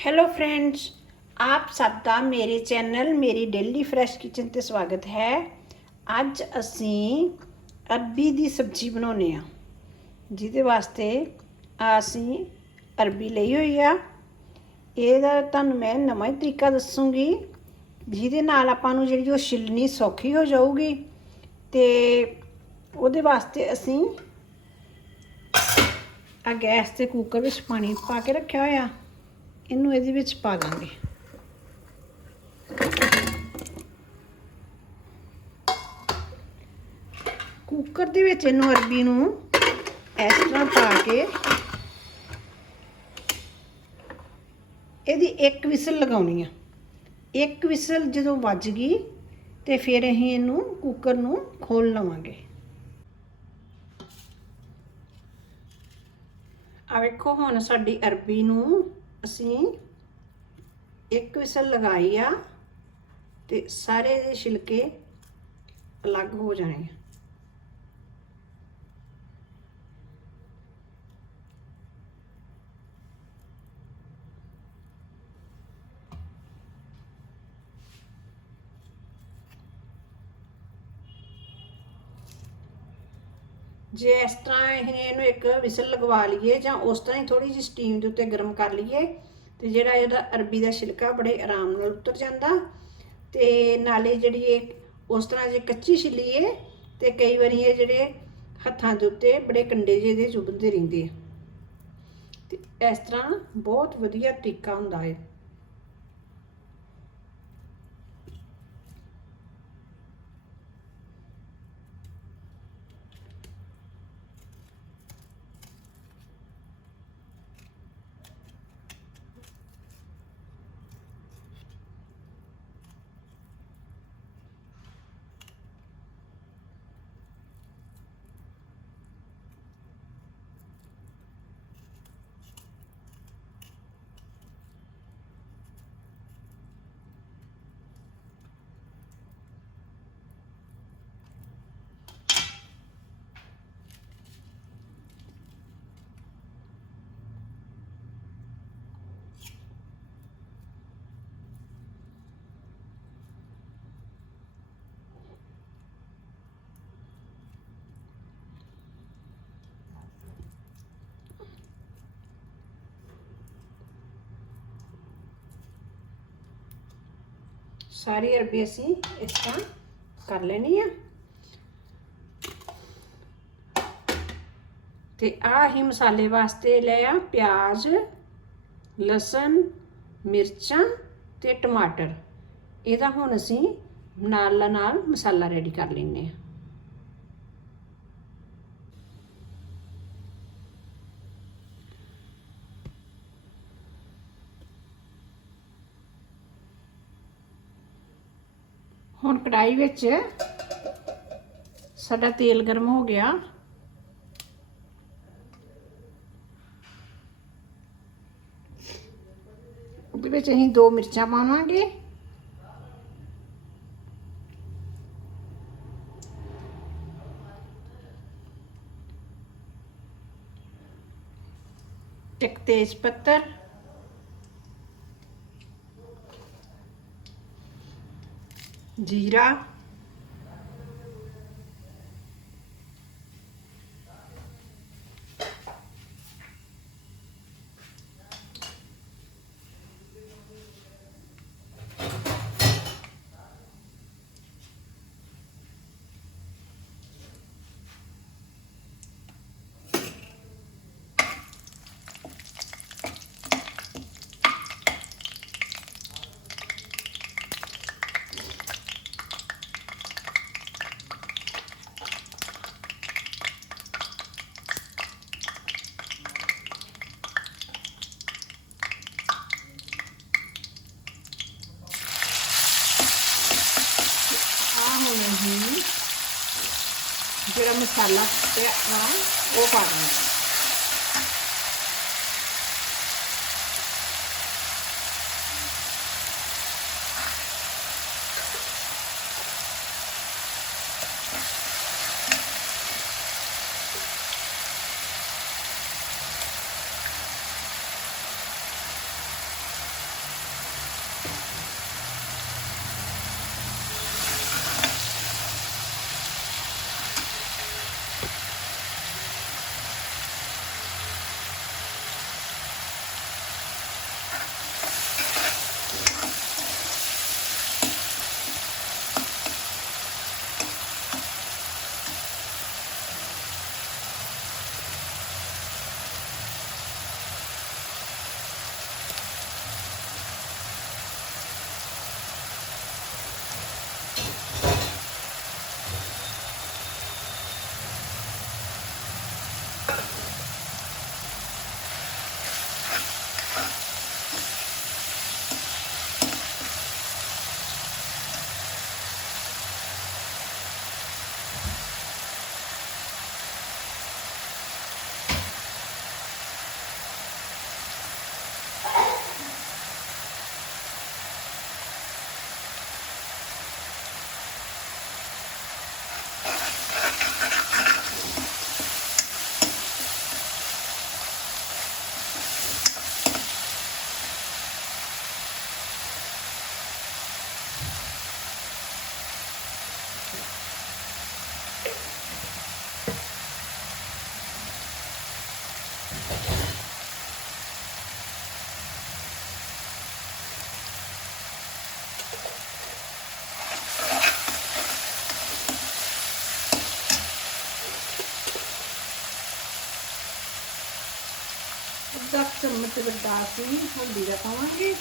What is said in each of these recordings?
Hello friends ਆਪ ਸਭ ਦਾ ਮੇਰੇ ਚੈਨਲ ਮੇਰੀ ਡੇਲੀ ਫਰੈਸ਼ ਕਿਚਨ ਤੇ ਸਵਾਗਤ ਹੈ ਅੱਜ ਅਸੀਂ ਅਰਬੀ ਦੀ ਸਬਜ਼ੀ ਬਣਾਉਨੇ ਆ ਜਿਹਦੇ ਵਾਸਤੇ ਅਸੀਂ ਅਰਬੀ ਲਈ ਹੋਈ ਆ ਇਹਦਾ ਤੁਹਾਨੂੰ ਮੈਂ ਨਵਾਂ ਹੀ ਤਰੀਕਾ ਦੱਸੂਗੀ ਜਿਹਦੇ ਨਾਲ ਆਪਾਂ ਨੂੰ ਜਿਹੜੀ ਉਹ ਛਿੱਲਣੀ ਸੌਖੀ ਹੋ ਜਾਊਗੀ ਤੇ ਉਹਦੇ ਵਾਸਤੇ ਅਸੀਂ ਆ ਗੈਸ ਤੇ ਕੁੱਕਰ ਵਿੱਚ ਪਾਣੀ ਪਾ ਕੇ ਰੱਖਿਆ ਹੋਇਆ ਇਹਨੂੰ ਇਹਦੇ ਵਿੱਚ ਪਾ ਦਾਂਗੇ। ਕੁੱਕਰ ਦੇ ਵਿੱਚ ਇਹਨੂੰ ਅਰਬੀ ਨੂੰ ਇਸ ਤਰ੍ਹਾਂ ਪਾ ਕੇ ਇਹਦੀ ਇੱਕ ਵਿਸਲ ਲਗਾਉਣੀ ਆ। ਇੱਕ ਵਿਸਲ ਜਦੋਂ ਵੱਜ ਗਈ ਤੇ ਫਿਰ ਅਸੀਂ ਇਹਨੂੰ ਕੁੱਕਰ ਨੂੰ ਖੋਲ ਲਵਾਂਗੇ। ਆ ਵੇਖੋ, ਹੁਣ ਸਾਡੀ ਅਰਬੀ ਨੂੰ ਅਸੀਂ ਇੱਕ ਵਿਸਲ ਲਗਾਈ ਆ ਤੇ ਸਾਰੇ ਦੇ ਛਿਲਕੇ ਅਲੱਗ ਹੋ ਜਾਣੇ ਜੇ ਇਸ ਤਰ੍ਹਾਂ ਅਸੀਂ ਇਹਨੂੰ ਇੱਕ ਵਿਸਲ ਲਗਵਾ ਲਈਏ ਜਾਂ ਉਸ ਤਰ੍ਹਾਂ ਹੀ ਥੋੜੀ ਜਿਹੀ ਸਟੀਮ ਦੇ ਉੱਤੇ ਗਰਮ ਕਰ ਲਈਏ, ਤੇ ਜਿਹੜਾ ਇਹਦਾ ਅਰਬੀ ਦਾ ਛਿਲਕਾ ਬੜੇ ਆਰਾਮ ਨਾਲ ਉਤਰ ਜਾਂਦਾ। ਤੇ ਨਾਲੇ ਜਿਹੜੀ ਇਹ ਉਸ ਤਰ੍ਹਾਂ ਜੇ ਕੱਚੀ ਛਿੱਲੀਏ, ਤੇ ਕਈ ਵਾਰੀ ਇਹ ਜਿਹੜੇ ਹੱਥਾਂ ਦੇ ਉੱਤੇ ਬੜੇ ਕੰਡੇ ਜਿਹੇ ਦੇ ਚੁਭਦੇ ਰਹਿੰਦੇ ਆ। ਤੇ ਇਸ ਤਰ੍ਹਾਂ ਬਹੁਤ ਵਧੀਆ ਤਰੀਕਾ ਹੁੰਦਾ ਹੈ ਸਾਰੀ ਅਰਬੀ ਅਸੀਂ ਇਸ ਤਰ੍ਹਾਂ ਕਰ ਲੈਣੀ ਆ। ਤੇ ਆ ਹੀ ਮਸਾਲੇ ਵਾਸਤੇ ਲੈ ਆ ਪਿਆਜ਼, ਲਸਣ, ਮਿਰਚਾਂ ਤੇ ਟਮਾਟਰ। ਇਹਦਾ ਹੁਣ ਅਸੀਂ ਨਾਲ ਨਾਲ ਮਸਾਲਾ ਰੈਡੀ ਕਰ ਲੈਨੇ ਆ। ਹੁਣ ਕੜਾਈ ਵਿੱਚ ਸਾਡਾ ਤੇਲ ਗਰਮ ਹੋ ਗਿਆ। ਉਹਦੇ ਵਿੱਚ ਅਸੀਂ ਦੋ ਮਿਰਚਾਂ ਪਾਵਾਂਗੇ। ਇੱਕ ਤੇਜ ਪੱਤਰ। dirá É, não, kẹo nó vô 1 ਚਮਚ ਵੱਡਾ ਸੀ ਹਲਦੀ ਦਾ ਪਾਵਾਂਗੇ।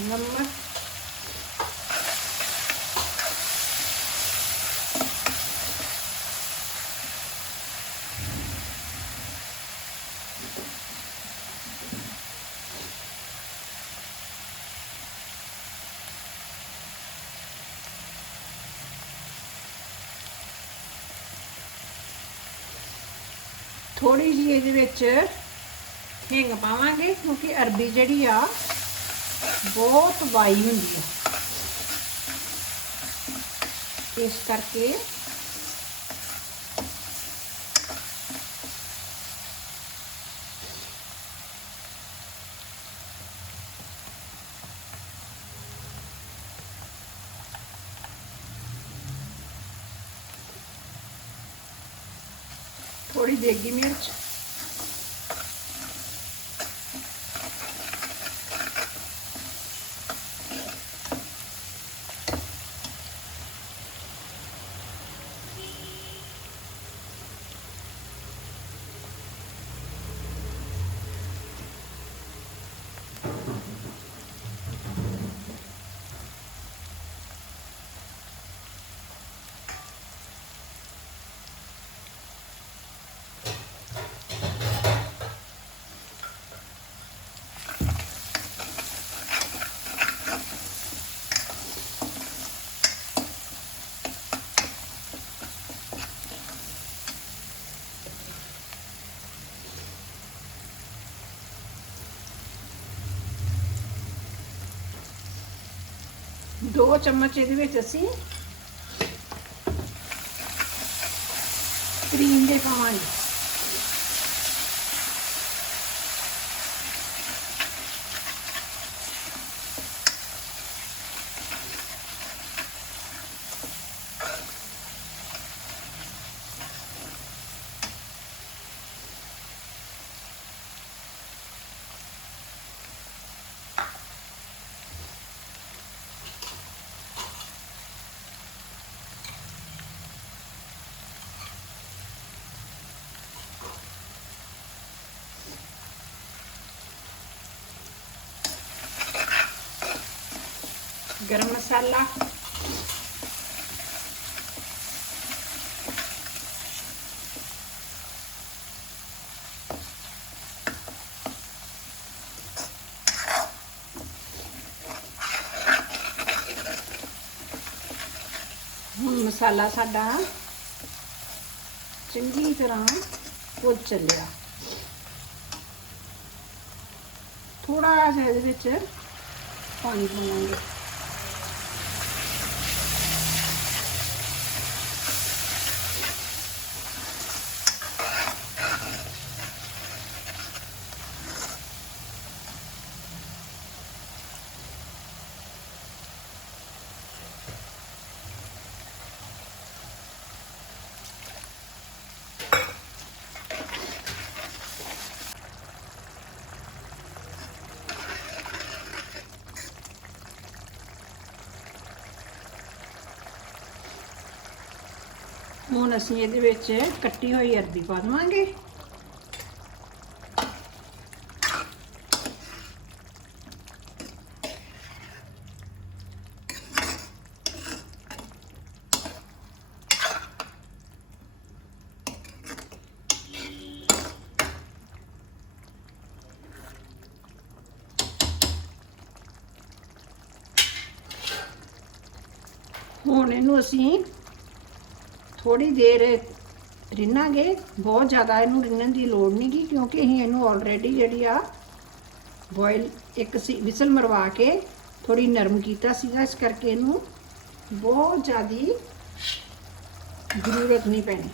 ਨਮਕ ਥੋੜੀ ਜਿਹੀ ਇਹਦੇ ਵਿੱਚ ਹਿੰਗ ਪਾਵਾਂਗੇ ਕਿਉਂਕਿ ਅਰਬੀ ਜਿਹੜੀ ਆ, ਬਹੁਤ ਵਾਈ ਹੁੰਦੀ ਆ। ਇਸ ਕਰਕੇ ਥੋੜੀ ਦੇਗੀ ਦੋ ਚਮਚ ਇਹਦੇ ਵਿੱਚ ਅਸੀਂ ਕਰੀਮ ਦੇ ਪਾਵਾਂਗੇ। ਗਰਮ ਮਸਾਲਾ ਹੁਣ ਮਸਾਲਾ ਸਾਡਾ ਚੰਗੀ ਤਰ੍ਹਾਂ ਭੁੱਜ ਚੱਲਿਆ। ਥੋੜਾ ਜਿਹਾ ਇਹਦੇ ਵਿੱਚ ਪਾਣੀ ਪਾਵਾਂਗੇ। ਹੁਣ ਅਸੀਂ ਇਹਦੇ ਵਿੱਚ ਕੱਟੀ ਹੋਈ ਅਰਬੀ ਪਾ ਦੇਵਾਂਗੇ। ਹੁਣ ਇਹਨੂੰ ਅਸੀਂ ਥੋੜੀ ਦੇਰ ਰਿੰਨਾਂਗੇ, ਬਹੁਤ ਜ਼ਿਆਦਾ ਇਹਨੂੰ ਰਿੰਨਣ ਦੀ ਲੋੜ ਨਹੀਂ ਗੀ, ਕਿਉਂਕਿ ਅਸੀਂ ਇਹਨੂੰ ਆਲਰੇਡੀ ਜਿਹੜੀ ਆ ਬੋਇਲ ਇੱਕ ਸੀ, ਵਿਸਲ ਮਰਵਾ ਕੇ ਥੋੜੀ ਨਰਮ ਕੀਤਾ ਸੀਗਾ, ਇਸ ਕਰਕੇ ਇਹਨੂੰ ਬਹੁਤ ਜ਼ਿਆਦੀ ਜ਼ਰੂਰਤ ਨਹੀਂ ਪੈਣੀ।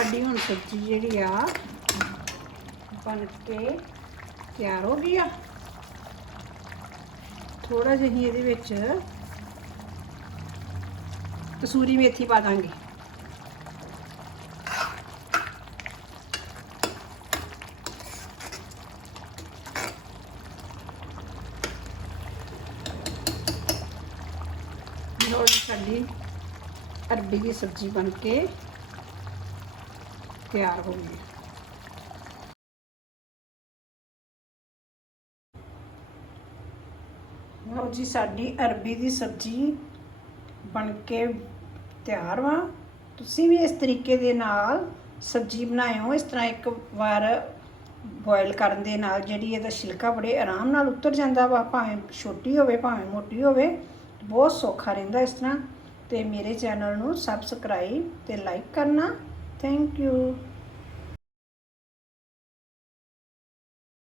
ਸਾਡੀ ਹੁਣ ਸਬਜ਼ੀ ਜਿਹੜੀ ਆ ਬਣ ਕੇ ਤਿਆਰ ਹੋ ਗਈ ਆ ਥੋੜਾ ਜਿਹਾ ਹੀ ਇਹਦੇ ਵਿੱਚ ਕਸੂਰੀ ਮੇਥੀ ਪਾ ਦਾਂਗੇ ਸਾਡੀ ਅਰਬੀ ਦੀ ਸਬਜ਼ੀ ਬਣ ਕੇ ਤਿਆਰ ਹੋ ਗਈ। ਲਓ ਜੀ, ਸਾਡੀ ਅਰਬੀ ਦੀ ਸਬਜ਼ੀ ਬਣ ਕੇ ਤਿਆਰ ਵਾ। ਤੁਸੀਂ ਵੀ ਇਸ ਤਰੀਕੇ ਦੇ ਨਾਲ ਸਬਜ਼ੀ ਬਣਾਇਓ। ਇਸ ਤਰ੍ਹਾਂ ਇੱਕ ਵਾਰ ਬੋਇਲ ਕਰਨ ਦੇ ਨਾਲ ਜਿਹੜੀ ਇਹਦਾ ਛਿਲਕਾ ਬੜੇ ਆਰਾਮ ਨਾਲ ਉਤਰ ਜਾਂਦਾ ਵਾ, ਭਾਵੇਂ ਛੋਟੀ ਹੋਵੇ, ਭਾਵੇਂ ਮੋਟੀ ਹੋਵੇ, ਬਹੁਤ ਸੌਖਾ ਰਹਿੰਦਾ ਇਸ ਤਰ੍ਹਾਂ। ਤੇ ਮੇਰੇ ਚੈਨਲ ਨੂੰ ਸਬਸਕ੍ਰਾਈਬ ਤੇ ਲਾਈਕ ਕਰਨਾ। Thank you.